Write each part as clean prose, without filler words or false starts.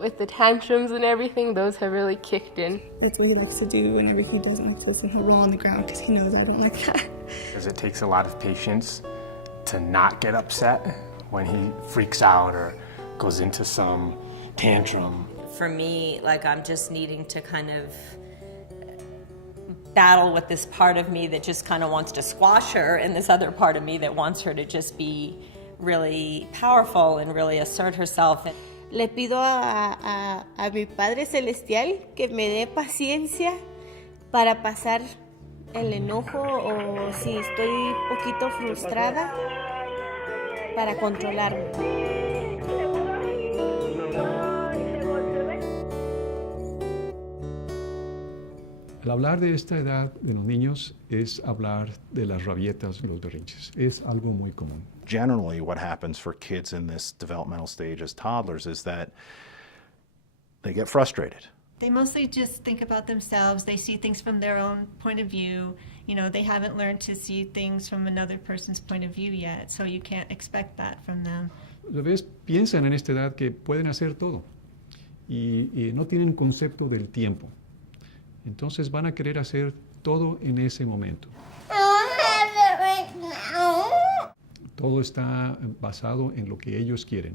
With the tantrums and everything, those have really kicked in. That's what he likes to do whenever he doesn't like to listen. He'll roll on the ground because he knows I don't like that. Because it takes a lot of patience to not get upset when he freaks out or goes into some tantrum. For me, like, I'm just needing to kind of battle with this part of me that just kind of wants to squash her and this other part of me that wants her to just be really powerful and really assert herself. Le pido a mi Padre Celestial que me dé paciencia para pasar el enojo o si estoy un poquito frustrada para controlarme. Al hablar de esta edad de los niños es hablar de las rabietas, los berrinches. Es algo muy común. Generally, what happens for kids in this developmental stage as toddlers is that they get frustrated. They mostly just think about themselves. They see things from their own point of view. You know, they haven't learned to see things from another person's point of view yet, so you can't expect that from them. Los bebés piensan en esta edad que pueden hacer todo y no tienen concepto del tiempo. Entonces van a querer hacer todo en ese momento. Todo está basado en lo que ellos quieren.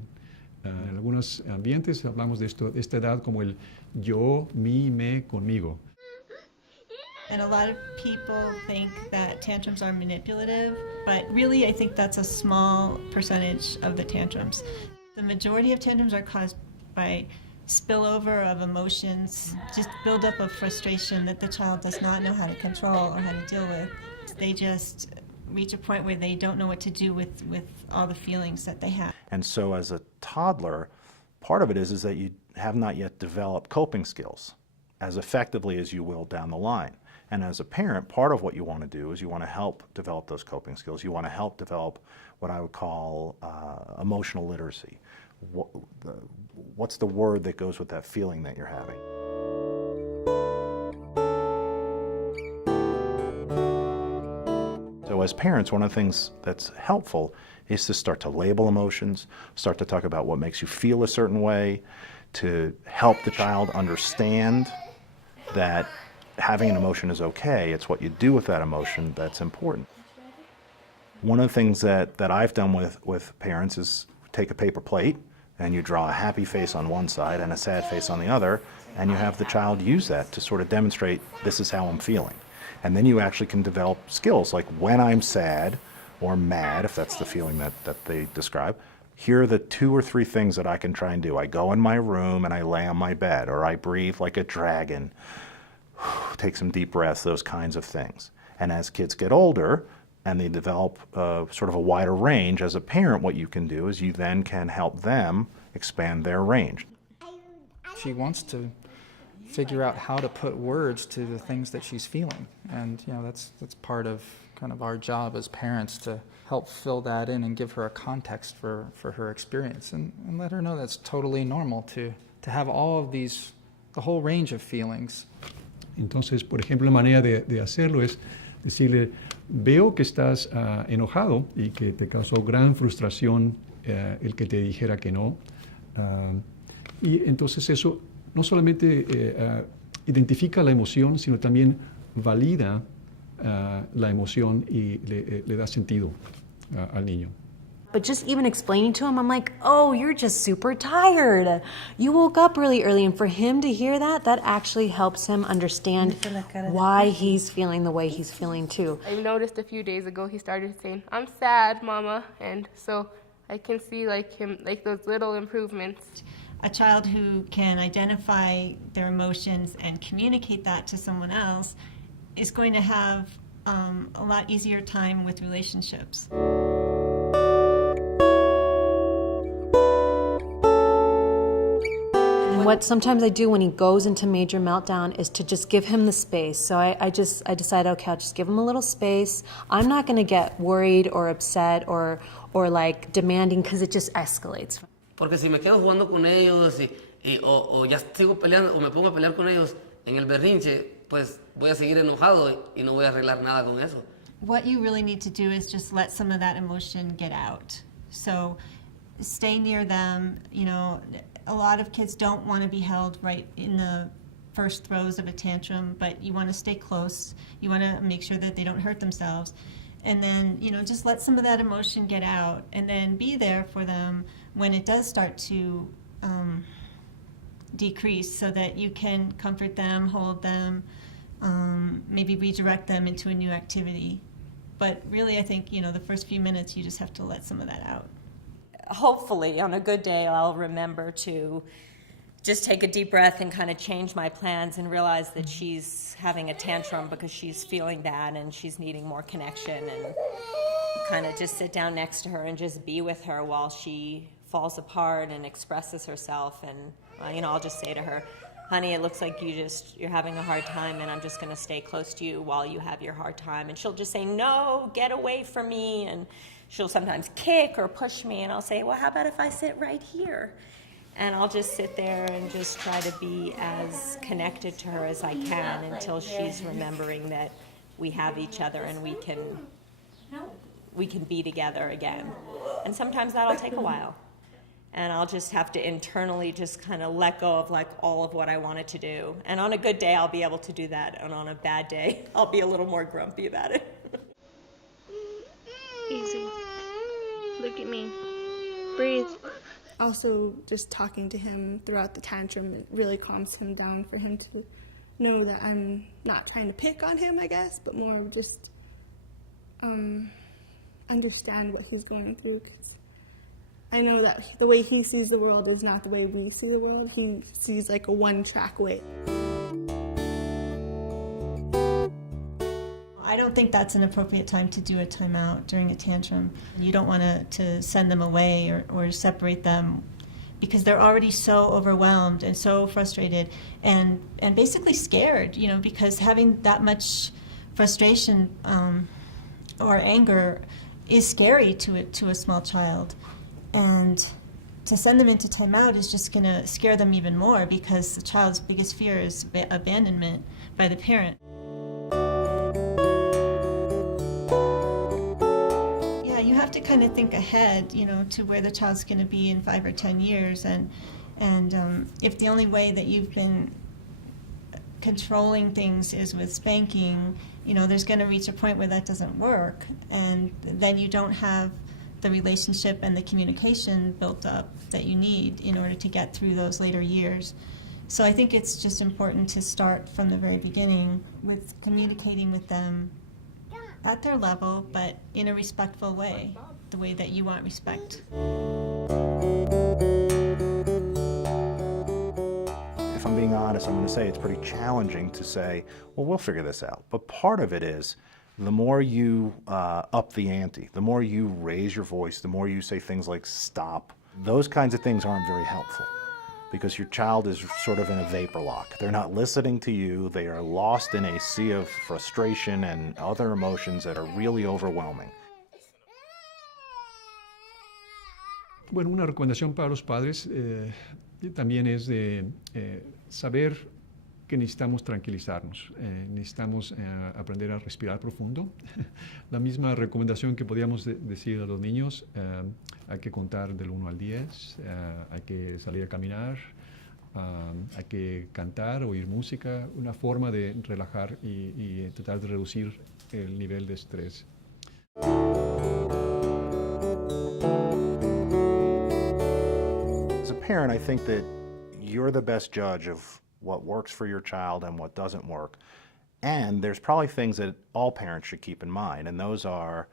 En algunos ambientes hablamos de esta edad como el yo, mi, me, conmigo. And a lot of people think that tantrums are manipulative, but really I think that's a small percentage of the tantrums. The majority of tantrums are caused by spillover of emotions, just buildup of frustration that the child does not know how to control or how to deal with. They just reach a point where they don't know what to do with all the feelings that they have. And so as a toddler, part of it is that you have not yet developed coping skills as effectively as you will down the line. And as a parent, part of what you want to do is you want to help develop those coping skills. You want to help develop what I would call emotional literacy. What's the word that goes with that feeling that you're having? So as parents, one of the things that's helpful is to start to label emotions, start to talk about what makes you feel a certain way, to help the child understand that having an emotion is okay. It's what you do with that emotion that's important. One of the things that I've done with parents is take a paper plate and you draw a happy face on one side and a sad face on the other, and you have the child use that to sort of demonstrate this is how I'm feeling. And then you actually can develop skills like when I'm sad or mad, if that's the feeling that they describe, here are the 2 or 3 things that I can try and do. I go in my room and I lay on my bed, or I breathe like a dragon, take some deep breaths, those kinds of things. And as kids get older and they develop sort of a wider range, as a parent what you can do is you then can help them expand their range. She wants to figure out how to put words to the things that she's feeling. And you know, that's part of kind of our job as parents to help fill that in and give her a context for her experience and let her know that's totally normal to have all of these, the whole range of feelings. Entonces, por ejemplo, la manera de hacerlo es decirle, veo que estás enojado y que te causó gran frustración el que te dijera que no. Y entonces eso no solamente identifica la emoción, sino también valida la emoción y le da sentido al niño. But just even explaining to him, I'm like, oh, you're just super tired. You woke up really early. And for him to hear that, that actually helps him understand why he's feeling the way he's feeling too. I noticed a few days ago he started saying, I'm sad, Mama. And so I can see like him, like those little improvements. A child who can identify their emotions and communicate that to someone else is going to have a lot easier time with relationships. What sometimes I do when he goes into major meltdown is to just give him the space. So I decide, okay, I'll just give him a little space. I'm not going to get worried or upset or like demanding because it just escalates. Porque si me quedo jugando con ellos o ya sigo peleando o me pongo a pelear con ellos en el berrinche, pues voy a seguir enojado y no voy a arreglar nada con eso. what you really need to do is just let some of that emotion get out. So stay near them. You know, a lot of kids don't want to be held right in the first throes of a tantrum, but you want to stay close. You want to make sure that they don't hurt themselves. And then, you know, just let some of that emotion get out, and then be there for them when it does start to decrease, so that you can comfort them, hold them, maybe redirect them into a new activity. But really, I think, you know, the first few minutes, you just have to let some of that out. Hopefully, on a good day, I'll remember to just take a deep breath and kind of change my plans and realize that she's having a tantrum because she's feeling bad and she's needing more connection, and kind of just sit down next to her and just be with her while she falls apart and expresses herself. And, you know, I'll just say to her, honey, it looks like you're having a hard time, and I'm just going to stay close to you while you have your hard time. And she'll just say, no, get away from me. And she'll sometimes kick or push me, and I'll say, well, how about if I sit right here? And I'll just sit there and just try to be as connected to her as I can until she's remembering that we have each other and we can be together again. And sometimes that'll take a while. And I'll just have to internally just kind of let go of like all of what I wanted to do. And on a good day, I'll be able to do that. And on a bad day, I'll be a little more grumpy about it. Easy. Look at me. Breathe. Also, just talking to him throughout the tantrum, it really calms him down, for him to know that I'm not trying to pick on him, I guess, but more of just understand what he's going through. 'Cause I know that the way he sees the world is not the way we see the world. He sees like a one-track way. I don't think that's an appropriate time to do a timeout during a tantrum. You don't want to send them away or separate them, because they're already so overwhelmed and so frustrated and basically scared, you know, because having that much frustration or anger is scary to a small child. And to send them into timeout is just going to scare them even more, because the child's biggest fear is abandonment by the parent. You have to kind of think ahead, you know, to where the child's going to be in 5 or 10 years, and if the only way that you've been controlling things is with spanking, you know, there's going to reach a point where that doesn't work, and then you don't have the relationship and the communication built up that you need in order to get through those later years. So I think it's just important to start from the very beginning with communicating with them at their level, but in a respectful way, the way that you want respect. If I'm being honest, I'm going to say it's pretty challenging to say, well, we'll figure this out. But part of it is, the more you up the ante, the more you raise your voice, the more you say things like stop, those kinds of things aren't very helpful, because your child is sort of in a vapor lock. They're not listening to you. They are lost in a sea of frustration and other emotions that are really overwhelming. Bueno, una recomendación para los padres también es de saber que necesitamos tranquilizarnos, necesitamos aprender a respirar profundo. La misma recomendación que podíamos decir a los niños, hay que contar del 1 al 10, hay que salir a caminar, hay que cantar, oír música, una forma de relajar y tratar de reducir el nivel de estrés. As a parent, I think that you're the best judge of what works for your child and what doesn't work. And there's probably things that all parents should keep in mind, and those are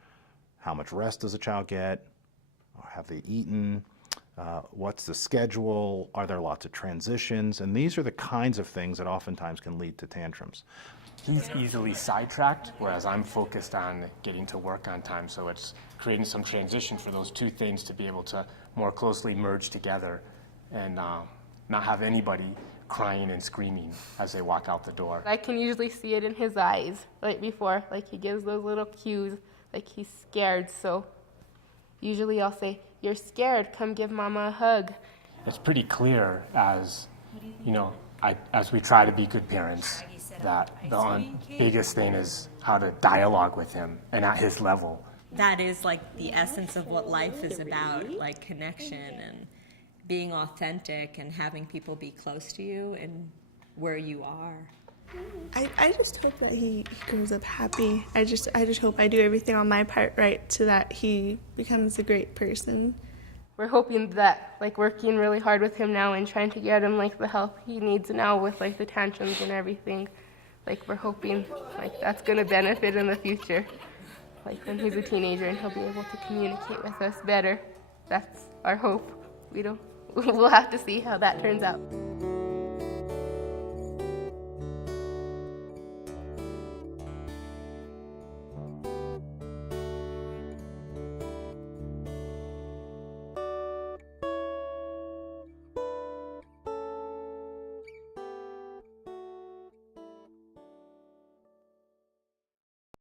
how much rest does a child get, have they eaten, what's the schedule, are there lots of transitions, and these are the kinds of things that oftentimes can lead to tantrums. He's easily sidetracked, whereas I'm focused on getting to work on time, so it's creating some transition for those two things to be able to more closely merge together and not have anybody crying and screaming as they walk out the door. I can usually see it in his eyes right before, like he gives those little cues, like he's scared. So usually I'll say, "You're scared, come give mama a hug." It's pretty clear as, you know, as we try to be good parents, that the biggest thing is how to dialogue with him and at his level. That is like the essence of what life is about, like connection and being authentic and having people be close to you and where you are. I just hope that he grows up happy. I just hope I do everything on my part right so that he becomes a great person. We're hoping that, like, working really hard with him now and trying to get him, like, the help he needs now with, like, the tantrums and everything. Like, we're hoping, like, that's going to benefit in the future. Like, when he's a teenager and he'll be able to communicate with us better. That's our hope. We'll have to see how that turns out.